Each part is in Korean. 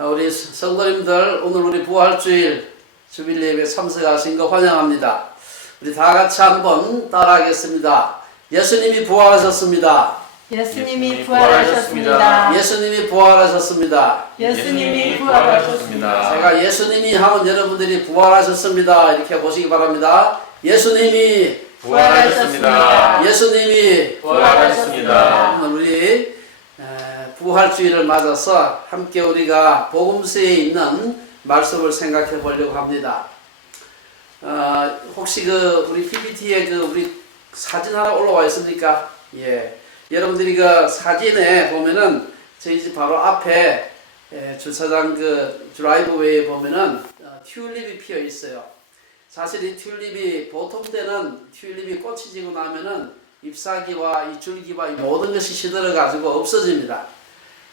우리 성도님들, 오늘 우리 부활주일 주일 예배에 참석하신 거 환영합니다. 우리 다 같이 한번 따라하겠습니다. 예수님이 부활하셨습니다. 예수님이 부활하셨습니다. 예수님이 부활하셨습니다. 예수님이 부활하셨습니다. 제가 예수님이 하면 여러분들이 부활하셨습니다 이렇게 보시기 바랍니다. 예수님이 부활하셨습니다. 예수님이 부활하셨습니다. 오늘 우리 부활주일을 맞아서 함께 우리가 복음서에 있는 말씀을 생각해 보려고 합니다. 혹시 우리 PPT에 우리 사진 하나 올라와 있습니까? 예. 여러분들이 사진에 보면은 저희 집 바로 앞에 주차장 드라이브웨이에 보면은 튤립이 피어 있어요. 사실 이 튤립이 보통 때는 튤립이 꽃이 지고 나면은 잎사귀와 이 줄기와 이 모든 것이 시들어가지고 없어집니다.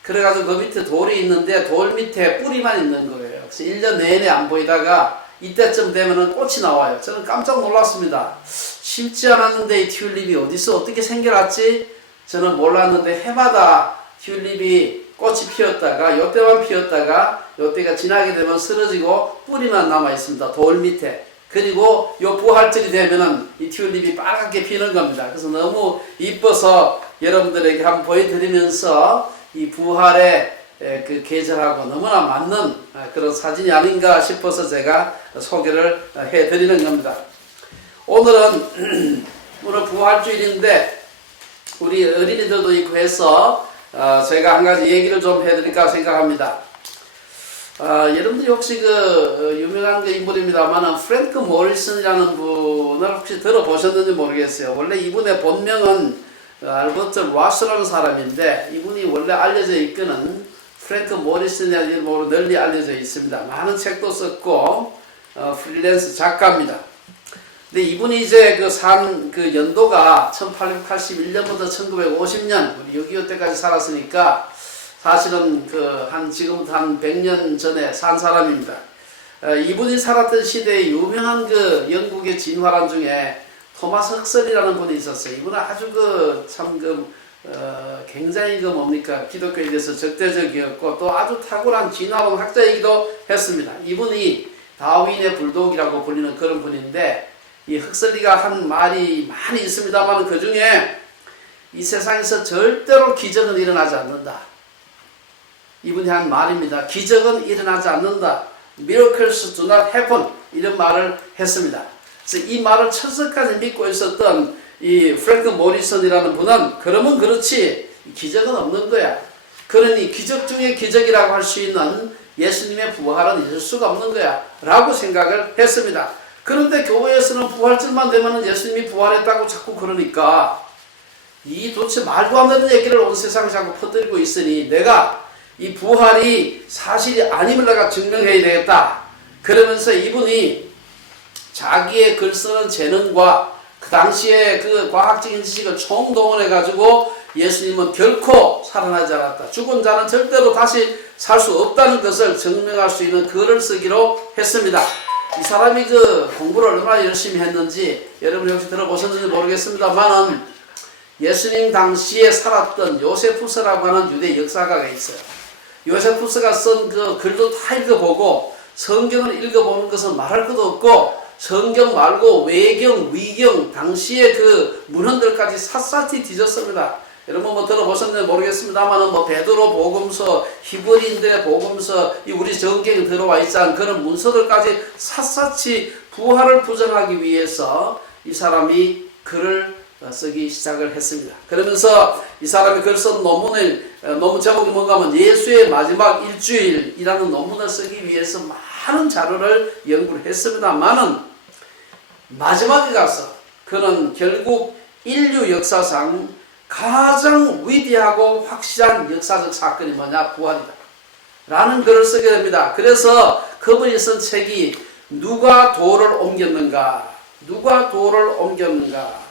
그래가지고 그 밑에 돌이 있는데 돌 밑에 뿌리만 있는 거예요. 그래서 1년 내내 안 보이다가 이때쯤 되면은 꽃이 나와요. 저는 깜짝 놀랐습니다. 심지 않았는데 이 튤립이 어디서 어떻게 생겨났지? 저는 몰랐는데 해마다 튤립이 꽃이 피었다가 요때만 피었다가 요때가 지나게 되면 쓰러지고 뿌리만 남아 있습니다. 돌 밑에. 그리고 요 부활절이 되면은 이 튤립이 빨갛게 피는 겁니다. 그래서 너무 이뻐서 여러분들에게 한번 보여드리면서 이 부활의 그 계절하고 너무나 맞는 그런 사진이 아닌가 싶어서 제가 소개를 해드리는 겁니다. 오늘은 오늘 부활주일인데 우리 어린이들도 있고 해서 제가 한 가지 얘기를 좀 해드릴까 생각합니다. 여러분들이 혹시 유명한 인물입니다만 프랭크 모리슨이라는 분을 혹시 들어보셨는지 모르겠어요. 원래 이분의 본명은 알버트 라스라는 사람인데 이분이 원래 알려져 있기는 프랭크 모리슨이라는 이름으로 널리 알려져 있습니다. 많은 책도 썼고 프리랜서 작가입니다. 근데 이분이 이제 연도가 1881년부터 1950년 우리 6.25 때까지 살았으니까 사실은 지금부터 한 100년 전에 산 사람입니다. 이분이 살았던 시대에 유명한 영국의 진화란 중에 토마스 흑설이라는 분이 있었어요. 이분은 아주 굉장히 기독교에 대해서 적대적이었고 또 아주 탁월한 진화론 학자이기도 했습니다. 이분이 다윈의 불독이라고 불리는 그런 분인데 이 흑설리가 한 말이 많이 있습니다만 그 중에 이 세상에서 절대로 기적은 일어나지 않는다. 이분이 한 말입니다. 기적은 일어나지 않는다. Miracles do not happen. 이런 말을 했습니다. 그래서 이 말을 철석까지 믿고 있었던 이 프랭크 모리슨이라는 분은 그러면 그렇지 기적은 없는 거야. 그러니 기적 중에 기적이라고 할 수 있는 예수님의 부활은 있을 수가 없는 거야 라고 생각을 했습니다. 그런데 교회에서는 부활절만 되면 예수님이 부활했다고 자꾸 그러니까 이 도대체 말도 안 되는 얘기를 온 세상에 자꾸 퍼뜨리고 있으니 내가 이 부활이 사실이 아님을 내가 증명해야 되겠다. 그러면서 이분이 자기의 글 쓰는 재능과 그 당시에 과학적인 지식을 총동원해가지고 예수님은 결코 살아나지 않았다. 죽은 자는 절대로 다시 살 수 없다는 것을 증명할 수 있는 글을 쓰기로 했습니다. 이 사람이 공부를 얼마나 열심히 했는지 여러분이 혹시 들어보셨는지 모르겠습니다만은 예수님 당시에 살았던 요세푸스라고 하는 유대 역사가가 있어요. 요세푸스가 쓴 글도 다 읽어보고 성경을 읽어보는 것은 말할 것도 없고 성경 말고 외경, 위경, 당시의 문헌들까지 샅샅이 뒤졌습니다. 여러분 들어보셨는지 모르겠습니다만 베드로 복음서, 히브리인들의 복음서, 우리 성경에 들어와 있지 않은 그런 문서들까지 샅샅이 부활을 부정하기 위해서 이 사람이 글을 쓰기 시작을 했습니다. 그러면서 이 사람이 글 쓴 논문 제목이 뭔가 하면 예수의 마지막 일주일이라는 논문을 쓰기 위해서 많은 자료를 연구를 했습니다만은 마지막에 가서 그는 결국 인류 역사상 가장 위대하고 확실한 역사적 사건이 뭐냐? 부활이다 라는 글을 쓰게 됩니다. 그래서 그분이 쓴 책이 누가 돌을 옮겼는가? 누가 돌을 옮겼는가?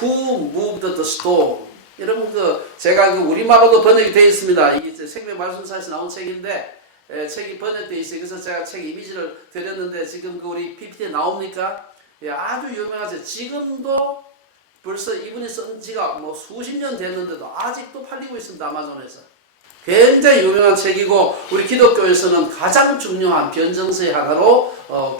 Who moved the stone? 여러분 제가 우리말로도 번역이 되어 있습니다. 이게 생명 말씀사에서 나온 책인데 책이 번역되어 있어요. 그래서 제가 책 이미지를 드렸는데 지금 우리 PPT에 나옵니까? 예, 아주 유명하죠. 지금도 벌써 이분이 쓴 지가 수십 년 됐는데도 아직도 팔리고 있습니다. 아마존에서. 굉장히 유명한 책이고 우리 기독교에서는 가장 중요한 변정서의 하나로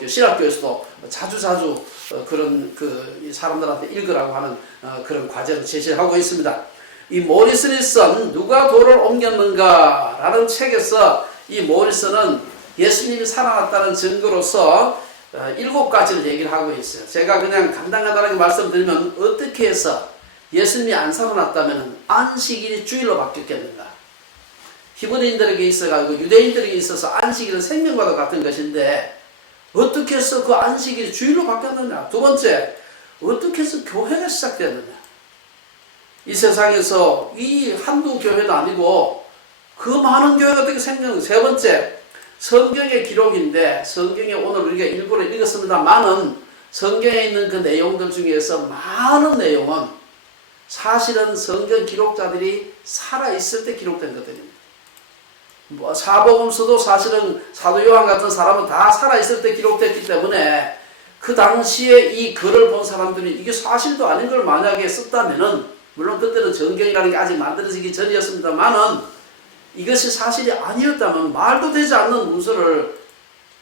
신학교에서도 자주 그런 그 사람들한테 읽으라고 하는 그런 과제를 제시하고 있습니다. 이 모리슨이 쓴 누가 돌을 옮겼는가 라는 책에서 이 모리슨은 예수님이 살아났다는 증거로서 7가지를 얘기를 하고 있어요. 제가 그냥 간단하게 말씀드리면 어떻게 해서 예수님이 안 살아났다면 안식일이 주일로 바뀌었겠는가? 히브리인들에게 있어가지고 유대인들에게 있어서 안식일은 생명과도 같은 것인데 어떻게 해서 그 안식일이 주일로 바뀌었느냐? 두 번째, 어떻게 해서 교회가 시작되었느냐? 이 세상에서 이 한두 교회도 아니고 그 많은 교회가 어떻게 생겼느냐? 세 번째, 성경의 기록인데 성경에 오늘 우리가 일부러 읽었습니다만은 성경에 있는 그 내용들 중에서 많은 내용은 사실은 성경 기록자들이 살아있을 때 기록된 것들입니다. 뭐 사복음서도 사실은 사도 요한 같은 사람은 다 살아있을 때 기록됐기 때문에 그 당시에 이 글을 본 사람들이 이게 사실도 아닌 걸 만약에 썼다면은 물론 그때는 정경이라는 게 아직 만들어지기 전이었습니다만은 이것이 사실이 아니었다면 말도 되지 않는 문서를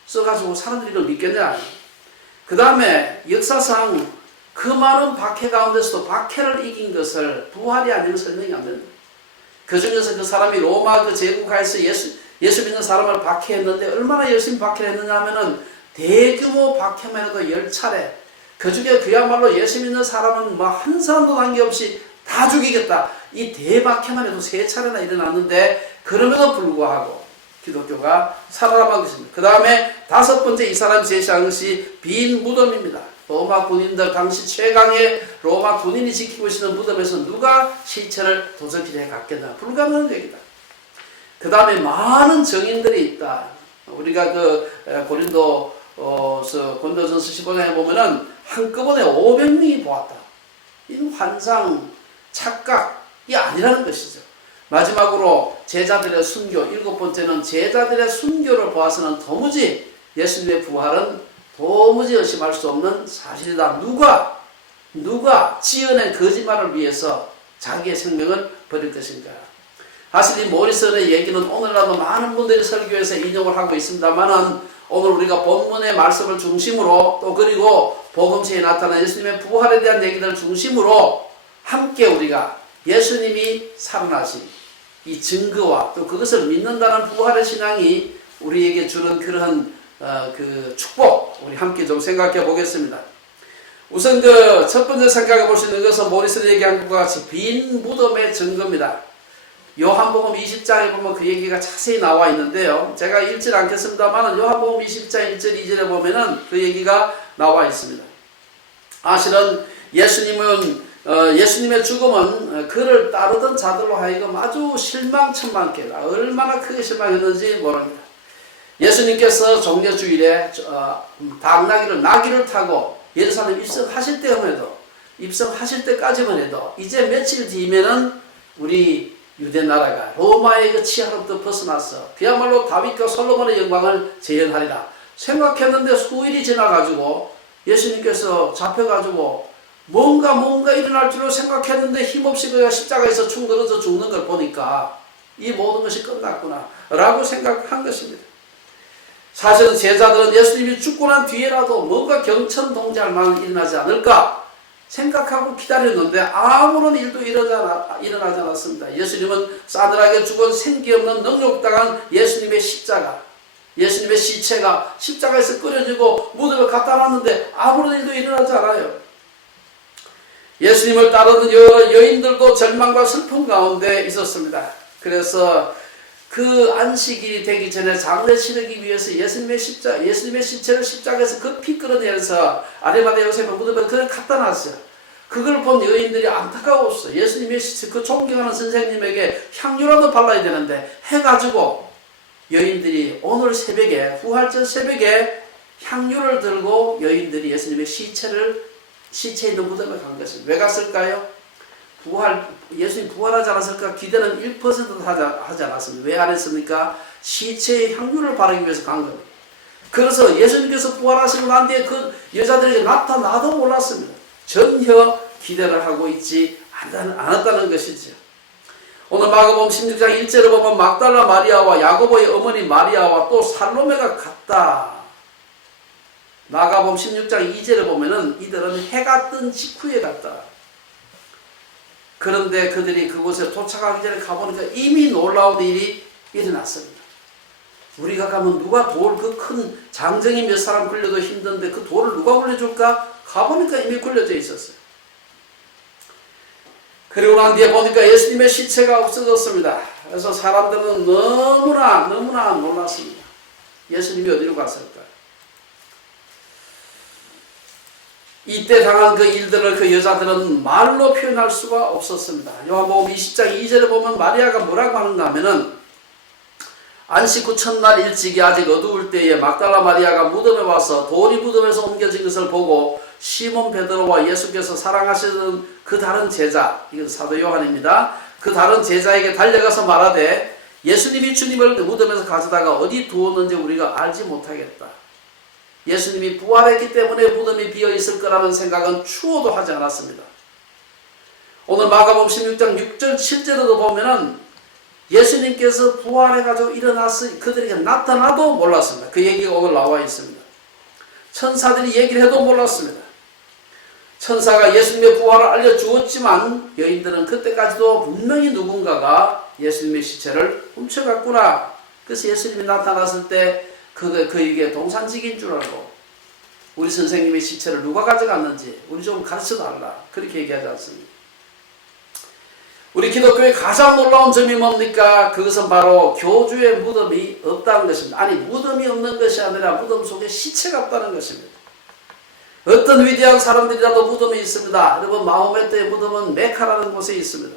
써가지고 사람들이 이걸 믿겠냐. 그 다음에 역사상 그 많은 박해 가운데서도 박해를 이긴 것을 부활이 아니면 설명이 안 된다. 그 중에서 그 사람이 로마 그 제국하에서 예수 믿는 사람을 박해했는데 얼마나 열심히 박해를 했느냐 하면은 대규모 박해만 해도 10차례. 그 중에 그야말로 예수 믿는 사람은 뭐 한 사람도 남김없이 다 죽이겠다. 이 대박해만 해도 3차례나 일어났는데 그럼에도 불구하고 기독교가 살아남은 것입니다. 그 다음에 5번째 이 사람이 제시한 것이 빈 무덤입니다. 로마 군인들 당시 최강의 로마 군인이 지키고 있는 무덤에서 누가 시체를 도적질해 갔겠나? 불가능한 얘기다. 그 다음에 많은 정인들이 있다. 우리가 그 고린도전서 15장에 보면은 한꺼번에 500명이 보았다. 이는 환상, 착각이 아니라는 것이죠. 마지막으로 제자들의 순교, 7번째는 제자들의 순교를 보아서는 도무지 예수님의 부활은 도무지 의심할 수 없는 사실이다. 누가 지어낸 거짓말을 위해서 자기의 생명을 버릴 것인가? 사실 이 모리슨의 얘기는 오늘날도 많은 분들이 설교에서 인용을 하고 있습니다만은 오늘 우리가 본문의 말씀을 중심으로 또 그리고 복음서에 나타난 예수님의 부활에 대한 얘기를 중심으로 함께 우리가 예수님이 살아나신 이 증거와 또 그것을 믿는다는 부활의 신앙이 우리에게 주는 그러한 그 축복 우리 함께 좀 생각해 보겠습니다. 우선 그 첫 번째 생각해 볼 수 있는 것은 모리슨이 얘기한 것과 같이 빈 무덤의 증거입니다. 요한복음 20장에 보면 그 얘기가 자세히 나와 있는데요. 제가 읽지 않겠습니다만 요한복음 20장 1절 2절에 보면은 그 얘기가 나와 있습니다. 사실은 예수님의 죽음은 그를 따르던 자들로 하여금 아주 실망천만케 얼마나 크게 실망했는지 모릅니다. 예수님께서 종려주일에 나귀를 타고 예루살렘 입성하실 때까지만 해도 이제 며칠 뒤면은 우리 유대 나라가 로마의 그 치하로부터 벗어났어 그야말로 다윗과 솔로몬의 영광을 재현하리라 생각했는데 수일이 지나가지고 예수님께서 잡혀가지고 뭔가 일어날 줄로 생각했는데 힘없이 그가 십자가에서 축 늘어져 죽는 걸 보니까 이 모든 것이 끝났구나 라고 생각한 것입니다. 사실은 제자들은 예수님이 죽고 난 뒤에라도 뭔가 경천동지할 만한 일어나지 않을까 생각하고 기다렸는데 아무런 일도 일어나지 않았습니다. 예수님은 싸늘하게 죽은 생기 없는 능욕당한 예수님의 십자가, 예수님의 시체가 십자가에서 끓여지고 무덤에 갖다 놨는데 아무런 일도 일어나지 않아요. 예수님을 따르는 여인들도 절망과 슬픔 가운데 있었습니다. 그래서 그 안식일이 되기 전에 장례 치르기 위해서 예수님의 시체를 십자가에서 급히 끌어내서 아리마다 요셉의 무덤에 그걸 갖다 놨어요. 그걸 본 여인들이 안타까웠어요. 예수님의 시체, 그 존경하는 선생님에게 향유라도 발라야 되는데 해가지고 여인들이 오늘 새벽에 부활절 새벽에 향유를 들고 여인들이 예수님의 시체 있는 무덤에 간 것입니다. 왜 갔을까요? 예수님 부활하지 않았을까? 기대는 1%도 하지 않았습니다. 왜 안 했습니까? 시체의 향유를 바르기 위해서 간 겁니다. 그래서 예수님께서 부활하시고 난 뒤에 그 여자들에게 나타나도 몰랐습니다. 전혀 기대를 하고 있지 않았다는 것이죠. 오늘 마가복음 16장 1절을 보면 막달라 마리아와 야고보의 어머니 마리아와 또 살로메가 갔다. 마가복음 16장 2절을 보면은 이들은 해가 뜬 직후에 갔다. 그런데 그들이 그곳에 도착하기 전에 가보니까 이미 놀라운 일이 일어났습니다. 우리가 가면 누가 돌 그 큰 장정이 몇 사람 굴려도 힘든데 그 돌을 누가 굴려줄까? 가보니까 이미 굴려져 있었어요. 그리고 난 뒤에 보니까 예수님의 시체가 없어졌습니다. 그래서 사람들은 너무나 놀랐습니다. 예수님이 어디로 갔을까? 이때 당한 그 일들을 그 여자들은 말로 표현할 수가 없었습니다. 요한복음 20장 2절에 보면 마리아가 뭐라고 하는가 하면은 안식 후 첫날 일찍이 아직 어두울 때에 막달라 마리아가 무덤에 와서 돌이 무덤에서 옮겨진 것을 보고 시몬 베드로와 예수께서 사랑하시는 그 다른 제자, 이건 사도 요한입니다. 그 다른 제자에게 달려가서 말하되 예수님이 주님을 무덤에서 가져다가 어디 두었는지 우리가 알지 못하겠다. 예수님이 부활했기 때문에 무덤이 비어있을 거라는 생각은 추호도 하지 않았습니다. 오늘 마가복음 16장 6절 7절에도 보면은 예수님께서 부활해가지고 일어나서 그들에게 나타나도 몰랐습니다. 그 얘기가 오늘 나와 있습니다. 천사들이 얘기를 해도 몰랐습니다. 천사가 예수님의 부활을 알려주었지만 여인들은 그때까지도 분명히 누군가가 예수님의 시체를 훔쳐갔구나. 그래서 예수님이 나타났을 때 그에게 동산직인 줄 알고 우리 선생님의 시체를 누가 가져갔는지 우리 좀 가르쳐달라. 그렇게 얘기하지 않습니다. 우리 기독교의 가장 놀라운 점이 뭡니까? 그것은 바로 교주의 무덤이 없다는 것입니다. 아니, 무덤이 없는 것이 아니라 무덤 속에 시체가 없다는 것입니다. 어떤 위대한 사람들이라도 무덤이 있습니다. 여러분, 마호메트의 무덤은 메카라는 곳에 있습니다.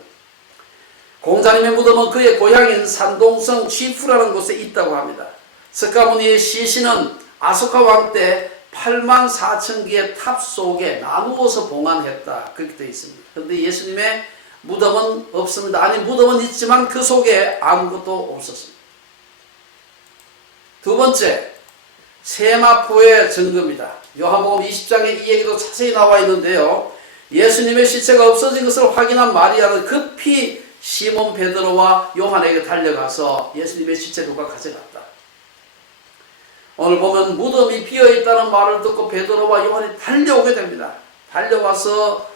공자님의 무덤은 그의 고향인 산동성 쥐프라는 곳에 있다고 합니다. 석가모니의 시신은 아소카 왕 때 84,000개의 탑 속에 나누어서 봉안했다. 그렇게 되어 있습니다. 그런데 예수님의 무덤은 없습니다. 아니, 무덤은 있지만 그 속에 아무것도 없었습니다. 두 번째, 세마포의 증거입니다. 요한복음 20장에 이 얘기도 자세히 나와 있는데요. 예수님의 시체가 없어진 것을 확인한 마리아는 급히 시몬 베드로와 요한에게 달려가서 예수님의 시체 누가 가져갔다. 오늘 보면 무덤이 비어있다는 말을 듣고 베드로와 요한이 달려오게 됩니다. 달려와서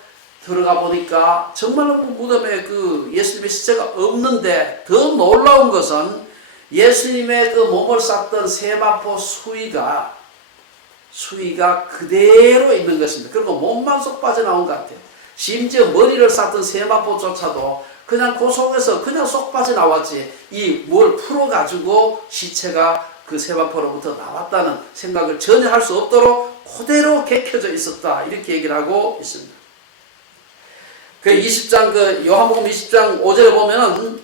들어가 보니까 정말로 무덤에 그 예수님의 시체가 없는데 더 놀라운 것은 예수님의 그 몸을 쌌던 세마포 수의가 그대로 있는 것입니다. 그리고 몸만 쏙 빠져나온 것 같아요. 심지어 머리를 쌌던 세마포조차도 그냥 그 속에서 그냥 쏙 빠져나왔지 이 뭘 풀어가지고 시체가 그 세마포로부터 나왔다는 생각을 전혀 할 수 없도록 그대로 개켜져 있었다. 이렇게 얘기를 하고 있습니다. 그 20장, 요한복음 20장 5절에 보면은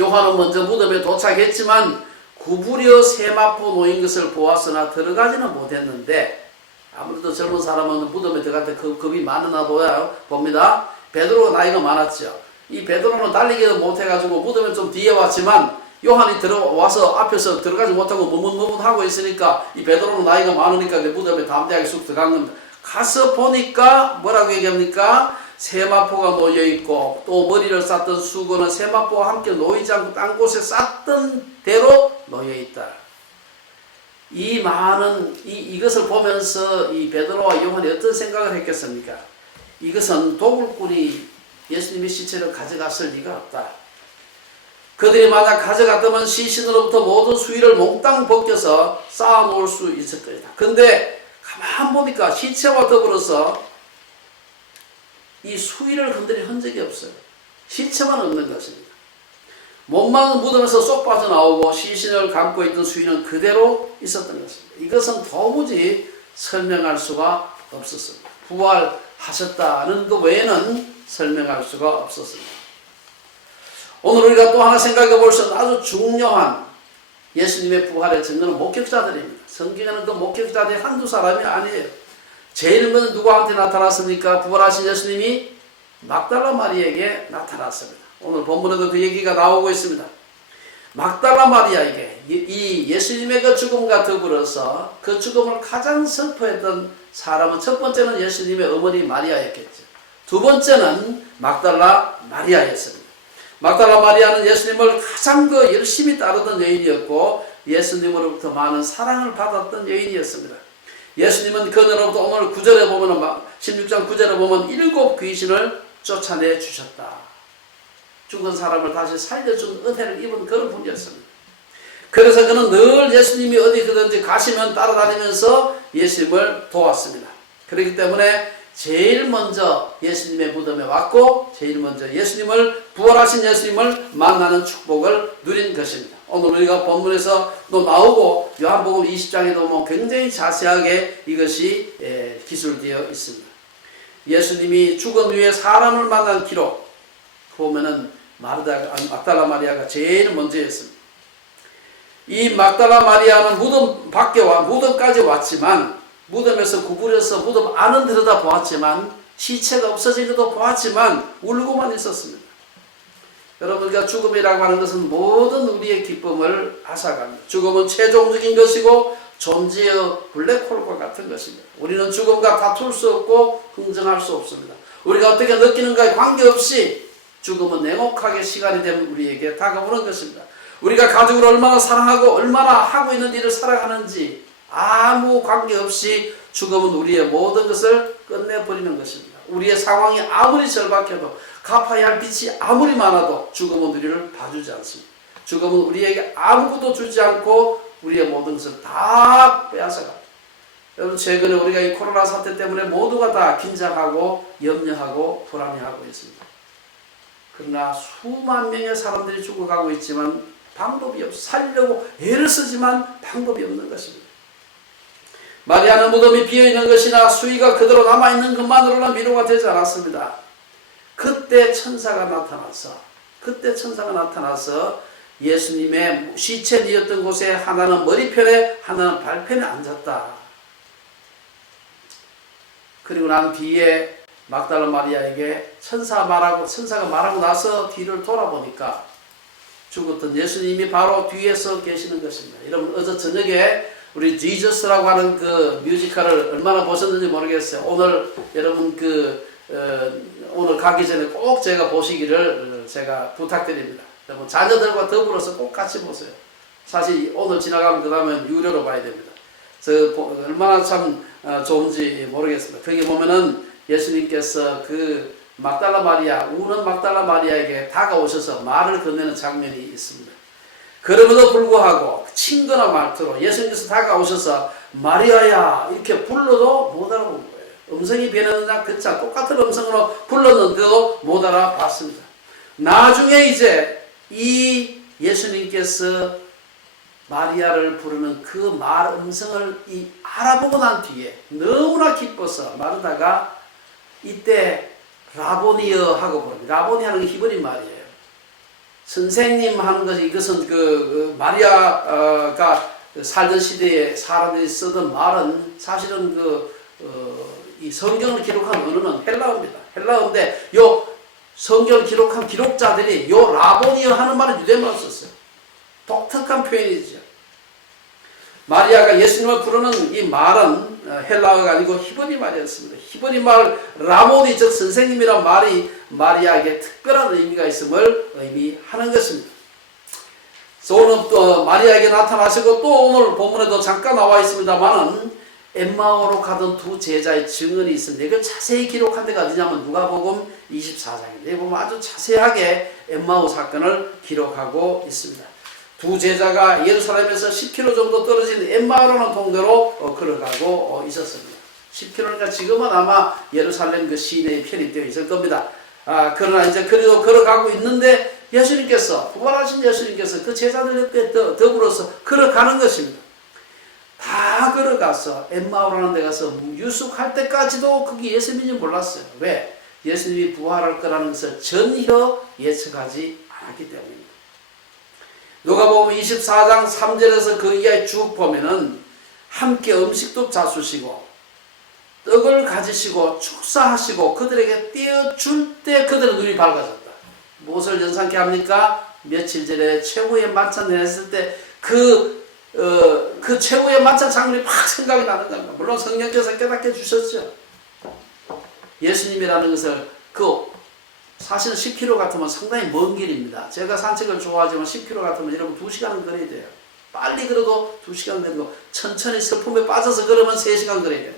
요한은 먼저 무덤에 도착했지만 구부려 세마포 놓인 것을 보았으나 들어가지는 못했는데 아무래도 젊은 사람은 무덤에 들어갈 때 겁이 많으나 봅니다. 베드로가 나이가 많았죠. 이 베드로는 달리기도 못해가지고 무덤에 좀 뒤에 왔지만 요한이 들어와서 앞에서 들어가지 못하고 머뭇머뭇하고 있으니까 이 베드로는 나이가 많으니까 무덤에 담대하게 쑥 들어간 겁니다. 가서 보니까 뭐라고 얘기합니까? 세마포가 놓여있고 또 머리를 쌌던 수건은 세마포와 함께 놓이지 않고 딴 곳에 쌌던 대로 놓여있다. 이 많은 이것을 보면서 이 베드로와 요한이 어떤 생각을 했겠습니까? 이것은 도굴꾼이 예수님의 시체를 가져갔을 리가 없다. 그들이 만약 가져갔다면 시신으로부터 모든 수위를 몽땅 벗겨서 쌓아놓을 수 있을 것이다. 근데 가만 보니까 시체와 더불어서 이 수위를 건드린 흔적이 없어요. 시체만 없는 것입니다. 몸만 무덤에서 쏙 빠져나오고 시신을 감고 있던 수위는 그대로 있었던 것입니다. 이것은 도무지 설명할 수가 없었습니다. 부활하셨다는 것 외에는 설명할 수가 없었습니다. 오늘 우리가 또 하나 생각해 볼 수 있는 아주 중요한 예수님의 부활의 증거는 목격자들입니다. 성경에는 그 목격자들이 한두 사람이 아니에요. 제일 먼저 누구한테 나타났습니까? 부활하신 예수님이 막달라 마리아에게 나타났습니다. 오늘 본문에도 그 얘기가 나오고 있습니다. 막달라 마리아에게 이 예수님의 그 죽음과 더불어서 그 죽음을 가장 슬퍼했던 사람은 첫 번째는 예수님의 어머니 마리아였겠죠. 두 번째는 막달라 마리아였습니다. 막달라 마리아는 예수님을 가장 열심히 따르던 여인이었고 예수님으로부터 많은 사랑을 받았던 여인이었습니다. 예수님은 그녀로부터 오늘 9절에 보면 16장 9절에 보면 7 귀신을 쫓아내 주셨다. 죽은 사람을 다시 살려준 은혜를 입은 그런 분이었습니다. 그래서 그는 늘 예수님이 어디든지 가시면 따라다니면서 예수님을 도왔습니다. 그렇기 때문에 제일 먼저 예수님의 무덤에 왔고 제일 먼저 예수님을 부활하신 예수님을 만나는 축복을 누린 것입니다. 오늘 우리가 본문에서 또 나오고 요한복음 20장에도 보면 굉장히 자세하게 이것이 기술되어 있습니다. 예수님이 죽은 후에 사람을 만난 기록 보면은 막달라 마리아가 제일 먼저였습니다. 이 막달라 마리아는 무덤 밖에 무덤까지 왔지만 무덤에서 구부려서 무덤 안은 들여다 보았지만 시체가 없어진 것도 보았지만 울고만 있었습니다. 여러분, 우리가 죽음이라고 하는 것은 모든 우리의 기쁨을 앗아갑니다. 죽음은 최종적인 것이고 존재의 블랙홀과 같은 것입니다. 우리는 죽음과 다툴 수 없고 흥정할 수 없습니다. 우리가 어떻게 느끼는가에 관계없이 죽음은 냉혹하게 시간이 되면 우리에게 다가오는 것입니다. 우리가 가족을 얼마나 사랑하고 얼마나 하고 있는 일을 사랑하는지 아무 관계없이 죽음은 우리의 모든 것을 끝내버리는 것입니다. 우리의 상황이 아무리 절박해도 갚아야 할 빚이 아무리 많아도 죽음은 우리를 봐주지 않습니다. 죽음은 우리에게 아무것도 주지 않고 우리의 모든 것을 다 빼앗아갑니다. 여러분, 최근에 우리가 이 코로나 사태 때문에 모두가 다 긴장하고 염려하고 불안해하고 있습니다. 그러나 수만 명의 사람들이 죽어가고 있지만 방법이 없어. 살려고 애를 쓰지만 방법이 없는 것입니다. 마리아는 무덤이 비어있는 것이나 수위가 그대로 남아있는 것만으로는 위로가 되지 않았습니다. 그때 천사가 나타나서 예수님의 시체 뉘었던 곳에 하나는 머리편에 하나는 발편에 앉았다. 그리고 난 뒤에 막달라 마리아에게 천사가 말하고 나서 뒤를 돌아보니까 죽었던 예수님이 바로 뒤에서 계시는 것입니다. 여러분, 어제 저녁에 우리 지저스라고 하는 그 뮤지컬을 얼마나 보셨는지 모르겠어요. 오늘 여러분 오늘 가기 전에 꼭 제가 보시기를 제가 부탁드립니다. 여러분, 자녀들과 더불어서 꼭 같이 보세요. 사실 오늘 지나가면 그 다음에 유료로 봐야 됩니다. 얼마나 참 좋은지 모르겠습니다. 거기 보면은 예수님께서 그 우는 막달라 마리아에게 다가오셔서 말을 건네는 장면이 있습니다. 그럼에도 불구하고 친근한 말투로 예수님께서 다가오셔서 마리아야 이렇게 불러도 못 알아본 거예요. 음성이 변했느냐 그렇죠. 똑같은 음성으로 불렀는데도 못 알아봤습니다. 나중에 이제 이 예수님께서 마리아를 부르는 그 말 음성을 알아보고 난 뒤에 너무나 기뻐서 마르다가 이때 라보니여 하고 부릅니다. 라보니 하는 게 히브리 말이에요. 선생님 하는 것이 이것은 마리아가 살던 시대에 사람들이 쓰던 말은 사실은 이 성경을 기록한 언어는 헬라어입니다. 헬라어인데 요 성경을 기록한 기록자들이 요 라보니여 하는 말은 유대말로 썼어요. 독특한 표현이죠. 마리아가 예수님을 부르는 이 말은 헬라어가 아니고 히브리 말이었습니다. 히브리 말 라모니 즉 선생님이란 말이 마리아에게 특별한 의미가 있음을 의미하는 것입니다. 오늘 또 마리아에게 나타나시고 또 오늘 본문에도 잠깐 나와 있습니다만은 엠마오로 가던 두 제자의 증언이 있습니다. 이걸 자세히 기록한 데가 어디냐면 누가복음 24장인데 보면 아주 자세하게 엠마오 사건을 기록하고 있습니다. 두 제자가 예루살렘에서 10km 정도 떨어진 엠마오라는 동네로 걸어가고 있었습니다. 10km니까 지금은 아마 예루살렘 그 시내에 편입되어 있을 겁니다. 그러나 이제 그래도 걸어가고 있는데 부활하신 예수님께서 그 제자들 옆에 더불어서 걸어가는 것입니다. 다 걸어가서 엠마오라는 데 가서 유숙할 때까지도 그게 예수님인지 몰랐어요. 왜? 예수님이 부활할 거라는 것을 전혀 예측하지 않았기 때문입니다. 누가복음 24장 3절에서 그 이하에 쭉 보면은 함께 음식도 잡수시고 떡을 가지시고 축사하시고 그들에게 떼어줄 때 그들의 눈이 밝아졌다. 무엇을 연상케 합니까? 며칠 전에 최후의 만찬 했을 때 그 최후의 만찬 장면이 팍 생각이 나는 겁니다. 물론 성령께서 깨닫게 주셨죠. 예수님이라는 것을 사실 10km 같으면 상당히 먼 길입니다. 제가 산책을 좋아하지만 10km 같으면 여러분 2시간은 걸어야 돼요. 빨리 걸어도 2시간 걸리고 천천히 슬픔에 빠져서 걸으면 3시간 걸어야 돼요.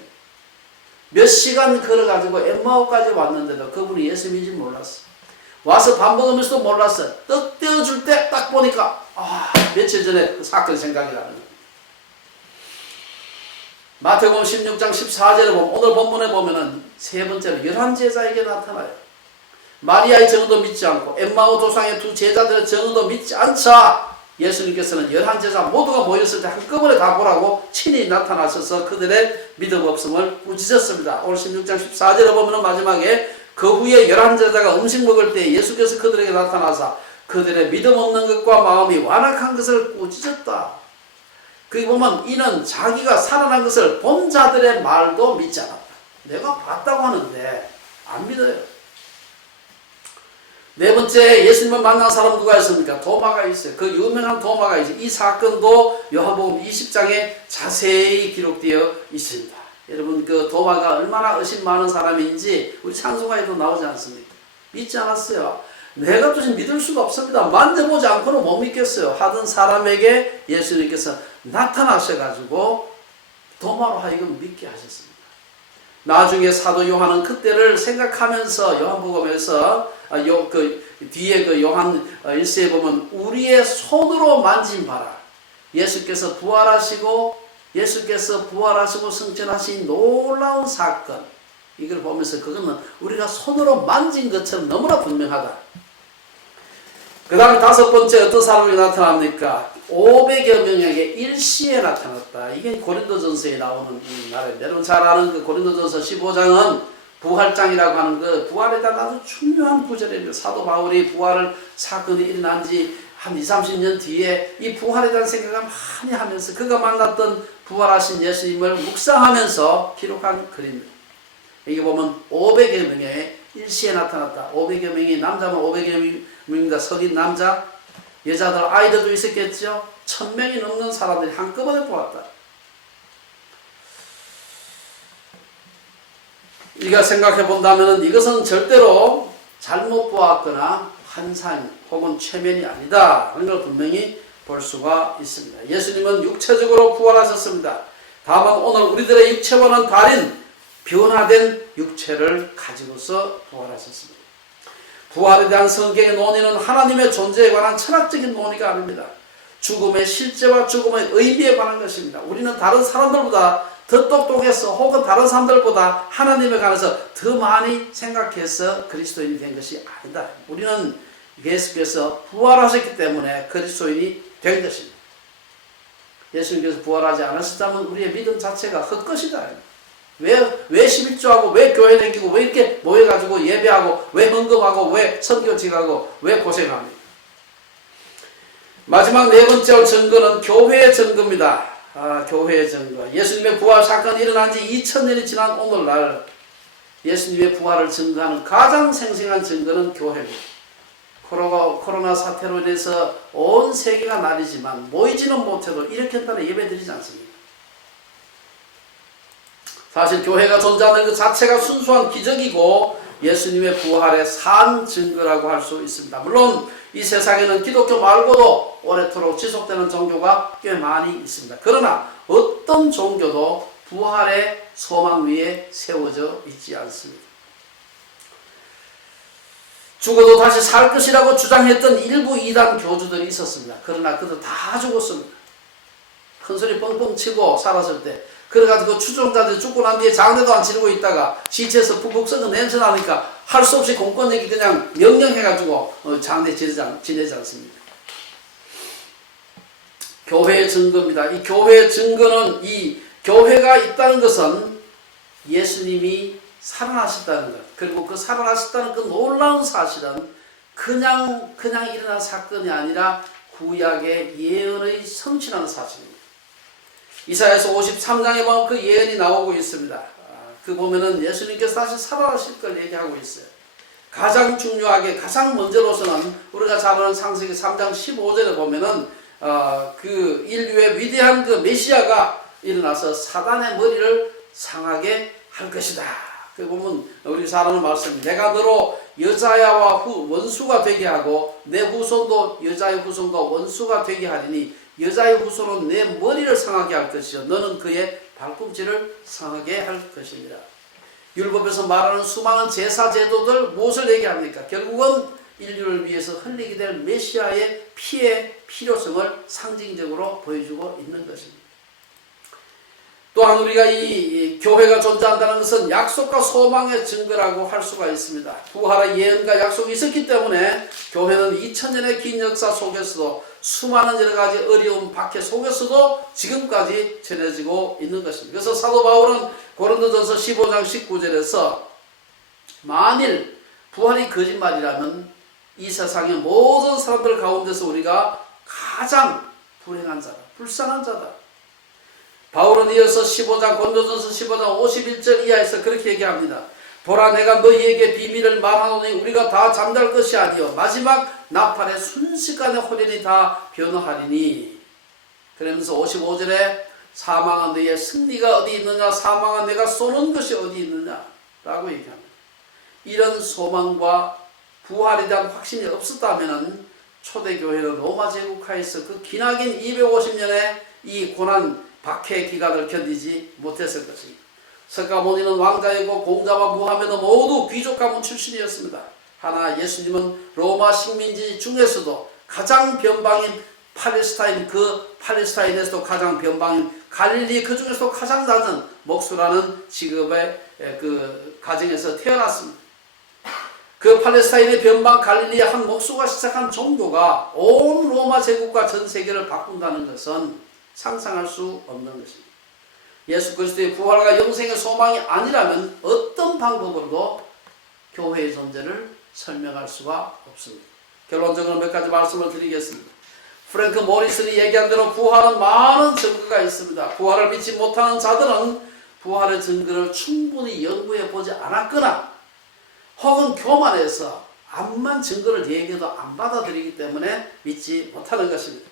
몇 시간 걸어가지고 엠마오까지 왔는데도 그분이 예수님인지 몰랐어. 와서 밥 먹으면서도 몰랐어. 떡 떼어줄 때 딱 보니까 며칠 전에 그 사건 생각이 나는 거예요. 마태복음 16장 14절에 보면 오늘 본문에 보면은 세 번째로 11제자에게 나타나요. 마리아의 증언도 믿지 않고 엠마오 조상의 두 제자들의 증언도 믿지 않자 예수님께서는 11제자 모두가 모였을 때 한꺼번에 다 보라고 친히 나타나셔서 그들의 믿음 없음을 꾸짖었습니다. 오늘 16장 14절에 보면 마지막에 그 후에 11제자가 음식 먹을 때 예수께서 그들에게 나타나사 그들의 믿음 없는 것과 마음이 완악한 것을 꾸짖었다. 거기 보면 이는 자기가 살아난 것을 본 자들의 말도 믿지 않았다. 내가 봤다고 하는데 안 믿어요. 네 번째, 예수님을 만난 사람 누가 있습니까? 도마가 있어요. 그 유명한 도마가 있어요. 이 사건도 요한복음 20장에 자세히 기록되어 있습니다. 여러분, 그 도마가 얼마나 의심 많은 사람인지 우리 찬송가에도 나오지 않습니까? 믿지 않았어요. 내가 도저히 믿을 수가 없습니다. 만져보지 않고는 못 믿겠어요. 하던 사람에게 예수님께서 나타나셔가지고 도마로 하여금 믿게 하셨습니다. 나중에 사도 요한은 그때를 생각하면서 요한복음에서 뒤에 그 요한 1세에 보면 우리의 손으로 만진 바라. 예수께서 부활하시고 승천하신 놀라운 사건. 이걸 보면서 그거는 우리가 손으로 만진 것처럼 너무나 분명하다. 그 다음에 다섯 번째 어떤 사람이 나타납니까? 500여 명에게 일시에 나타났다. 이게 고린도전서에 나오는 말입니다. 여러분 잘 아는 그 고린도전서 15장은 부활장이라고 하는 그 부활에 대한 아주 중요한 구절입니다. 사도 바울이 부활을 사건이 일어난 지 한 20, 30년 뒤에 이 부활에 대한 생각을 많이 하면서 그가 만났던 부활하신 예수님을 묵상하면서 기록한 글입니다. 여기 보면 500여 명의 일시에 나타났다. 500여 명이 남자면 500여 명입니다. 석인 남자, 여자들, 아이들도 있었겠죠. 1000명이 넘는 사람들이 한꺼번에 보았다. 우리가 생각해 본다면 이것은 절대로 잘못 보았거나 환상 혹은 최면이 아니다 하는 걸 분명히 볼 수가 있습니다. 예수님은 육체적으로 부활하셨습니다. 다만 오늘 우리들의 육체와는 다른 변화된 육체를 가지고서 부활하셨습니다. 부활에 대한 성경의 논의는 하나님의 존재에 관한 철학적인 논의가 아닙니다. 죽음의 실제와 죽음의 의미에 관한 것입니다. 우리는 다른 사람들보다 더 똑똑해서 혹은 다른 사람들보다 하나님에 관해서 더 많이 생각해서 그리스도인이 된 것이 아니다. 우리는 예수께서 부활하셨기 때문에 그리스도인이 된 것입니다. 예수님께서 부활하지 않으셨다면 우리의 믿음 자체가 헛것이다. 왜 11조하고 왜 교회 다니고 왜 이렇게 모여가지고 예배하고 왜 헌금하고 왜 선교직하고 왜 고생합니까? 마지막 네 번째 증거는 교회의 증거입니다. 교회의 증거. 예수님의 부활 사건이 일어난 지 2000년이 지난 오늘날 예수님의 부활을 증거하는 가장 생생한 증거는 교회입니다. 코로나 사태로 인해서 온 세계가 난리지만 모이지는 못해도 이렇게 따라 예배드리지 않습니다. 사실 교회가 존재하는 그 자체가 순수한 기적이고 예수님의 부활의 산 증거라고 할 수 있습니다. 물론 이 세상에는 기독교 말고도 오래도록 지속되는 종교가 꽤 많이 있습니다. 그러나 어떤 종교도 부활의 소망 위에 세워져 있지 않습니다. 죽어도 다시 살 것이라고 주장했던 일부 이단 교주들이 있었습니다. 그러나 그들 다 죽었습니다. 큰소리 뻥뻥 치고 살았을 때 그래가지고 추종자들이 죽고 난 뒤에 장례도 안 치르고 있다가 시체에서 푹푹 썩은 냄새 나니까 할 수 없이 공권력이 그냥 명령해가지고 장례 지내지 않습니다. 교회의 증거입니다. 이 교회의 증거는 이 교회가 있다는 것은 예수님이 살아나셨다는 것, 그리고 그 살아나셨다는 그 놀라운 사실은 그냥 일어난 사건이 아니라 구약의 예언의 성취라는 사실입니다. 이사야서 53장에 보면 그 예언이 나오고 있습니다. 그 보면은 예수님께서 다시 살아나실 걸 얘기하고 있어요. 가장 중요하게 가장 먼저로서는 우리가 잘 아는 창세기 3장 15절에 보면은 그 인류의 위대한 그 메시아가 일어나서 사단의 머리를 상하게 할 것이다. 그 보면 우리 잘 아는 말씀, 내가 너로 여자야와 원수가 되게 하고 내 후손도 여자의 후손과 원수가 되게 하리니 여자의 후손은 내 머리를 상하게 할 것이요 너는 그의 발꿈치를 상하게 할 것입니다. 율법에서 말하는 수많은 제사 제도들 무엇을 얘기합니까? 결국은 인류를 위해서 흘리게 될 메시아의 피의 필요성을 상징적으로 보여주고 있는 것입니다. 또한 우리가 이 교회가 존재한다는 것은 약속과 소망의 증거라고 할 수가 있습니다. 부활의 예언과 약속이 있었기 때문에 교회는 2000년의 긴 역사 속에서도 수많은 여러 가지 어려움 박해 속에서도 지금까지 전해지고 있는 것입니다. 그래서 사도 바울은 고린도전서 15장 19절에서 만일 부활이 거짓말이라면 이 세상의 모든 사람들 가운데서 우리가 가장 불행한 자다, 불쌍한 자다. 바울은 이어서 15장 고린도전서 15장 51절 이하에서 그렇게 얘기합니다. 보라 내가 너희에게 비밀을 말하노니 우리가 다 잠잘 것이 아니요 마지막 나팔의 순식간에 호련히 다 변화하리니. 그러면서 55절에 사망한 너희의 승리가 어디 있느냐 사망한 내가 쏘는 것이 어디 있느냐 라고 얘기합니다. 이런 소망과 부활에 대한 확신이 없었다면 초대교회는 로마 제국하에서 그 기나긴 250년의 이 고난 박해 기간을 견디지 못했을 것입니다. 석가모니는 왕자이고 공자와 무하메도 모두 귀족 가문 출신이었습니다. 하나 예수님은 로마 식민지 중에서도 가장 변방인 팔레스타인, 그 팔레스타인에서도 가장 변방인 갈릴리, 그 중에서도 가장 낮은 목수라는 직업의 그 가정에서 태어났습니다. 그 팔레스타인의 변방 갈릴리의 한 목수가 시작한 종교가 온 로마 제국과 전 세계를 바꾼다는 것은 상상할 수 없는 것입니다. 예수 그리스도의 부활과 영생의 소망이 아니라면 어떤 방법으로도 교회의 존재를 설명할 수가 없습니다. 결론적으로 몇 가지 말씀을 드리겠습니다. 프랭크 모리슨이 얘기한 대로 부활은 많은 증거가 있습니다. 부활을 믿지 못하는 자들은 부활의 증거를 충분히 연구해 보지 않았거나 혹은 교만해서 암만 증거를 얘기해도 안 받아들이기 때문에 믿지 못하는 것입니다.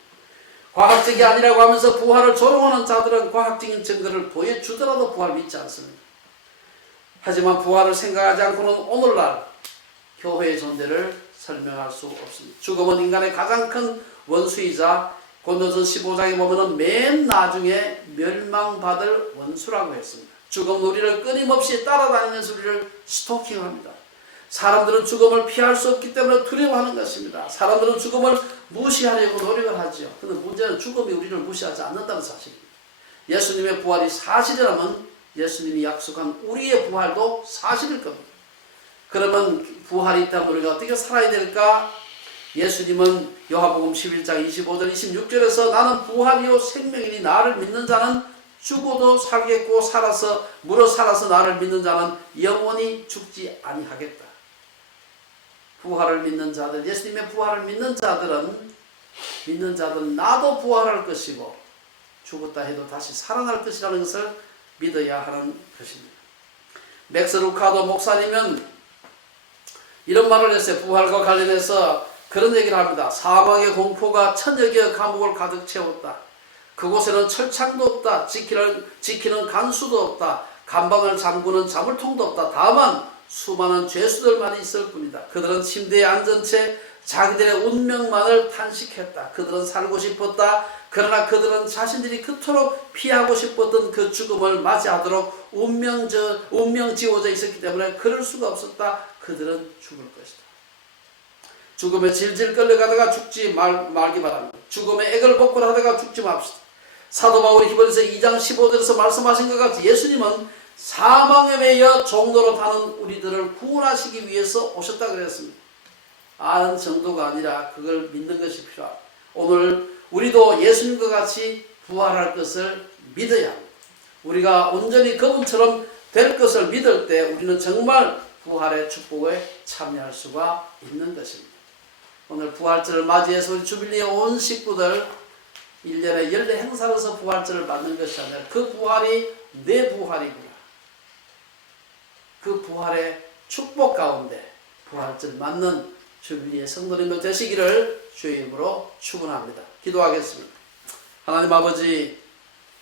과학적이 아니라고 하면서 부활을 조롱하는 자들은 과학적인 증거를 보여주더라도 부활을 믿지 않습니다. 하지만 부활을 생각하지 않고는 오늘날 교회의 존재를 설명할 수 없습니다. 죽음은 인간의 가장 큰 원수이자 고린도전 15장에 보면 맨 나중에 멸망받을 원수라고 했습니다. 죽음은 우리를 끊임없이 따라다니면서 우리를 스토킹합니다. 사람들은 죽음을 피할 수 없기 때문에 두려워하는 것입니다. 사람들은 죽음을 무시하려고 노력을 하죠. 그런데 문제는 죽음이 우리를 무시하지 않는다는 사실입니다. 예수님의 부활이 사실이라면 예수님이 약속한 우리의 부활도 사실일 겁니다. 그러면 부활이 있다면 우리가 어떻게 살아야 될까? 예수님은 요한복음 11장 25절 26절에서 나는 부활이요 생명이니 나를 믿는 자는 죽어도 살겠고 물어 살아서 나를 믿는 자는 영원히 죽지 아니하겠다. 부활을 믿는 자들, 예수님의 부활을 믿는 자들은 나도 부활할 것이고 죽었다 해도 다시 살아날 것이라는 것을 믿어야 하는 것입니다. 맥스 루카도 목사님은 이런 말을 했어요. 부활과 관련해서 그런 얘기를 합니다. 사망의 공포가 천여 개의 감옥을 가득 채웠다. 그곳에는 철창도 없다. 지키는 간수도 없다. 감방을 잠그는 자물통도 없다. 다만 수많은 죄수들만 있을 뿐이다. 그들은 침대에 앉은 채 자기들의 운명만을 탄식했다. 그들은 살고 싶었다. 그러나 그들은 자신들이 그토록 피하고 싶었던 그 죽음을 맞이하도록 운명지어져 있었기 때문에 그럴 수가 없었다. 그들은 죽을 것이다. 죽음에 질질 끌려가다가 죽지 말기 바랍니다. 죽음의 액을 복구하다가 죽지 맙시다. 사도 바울이 히브리서 2장 15절에서 말씀하신 것 같이 예수님은 사망에 매여 종로로 타는 우리들을 구원하시기 위해서 오셨다 그랬습니다. 아는 정도가 아니라 그걸 믿는 것이 필요합니다. 오늘 우리도 예수님과 같이 부활할 것을 믿어야 합니다. 우리가 온전히 그분처럼 될 것을 믿을 때 우리는 정말 부활의 축복에 참여할 수가 있는 것입니다. 오늘 부활절을 맞이해서 우리 주빌리의 온 식구들 1년에 연례 행사로서 부활절을 맞는 것이 아니라 그 부활이 내 부활이구나. 그 부활의 축복 가운데 부활절 맞는 주빌리의 성도님들 되시기를 주의 이름으로 축원합니다. 기도하겠습니다. 하나님 아버지,